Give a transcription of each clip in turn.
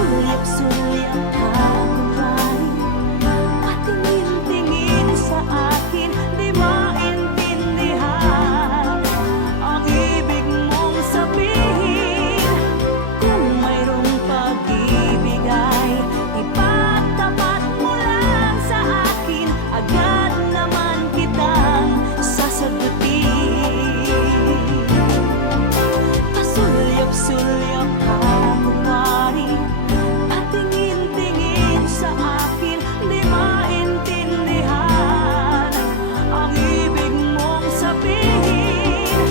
Sulyap-sulyap ka, kunwari patingin-tingin sa akin, di maintindihan ang ibig mong sabihin. Kung mayroong pag-ibig ay ipagtapat mo lang sa akin, agad naman kitang sasagutin. Pasulyap-sulyap ka, kunwari patingin-tingin sa akin, di maintindihan ang ibig mong sabihin.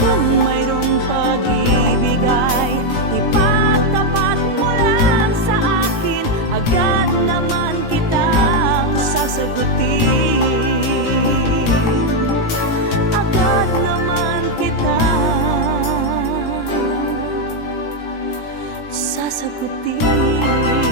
Kung mayroong pag-ibig ay ipagtapat mo lang sa akin, agad naman kitang sasagutin. Agad naman kitang sasagutin.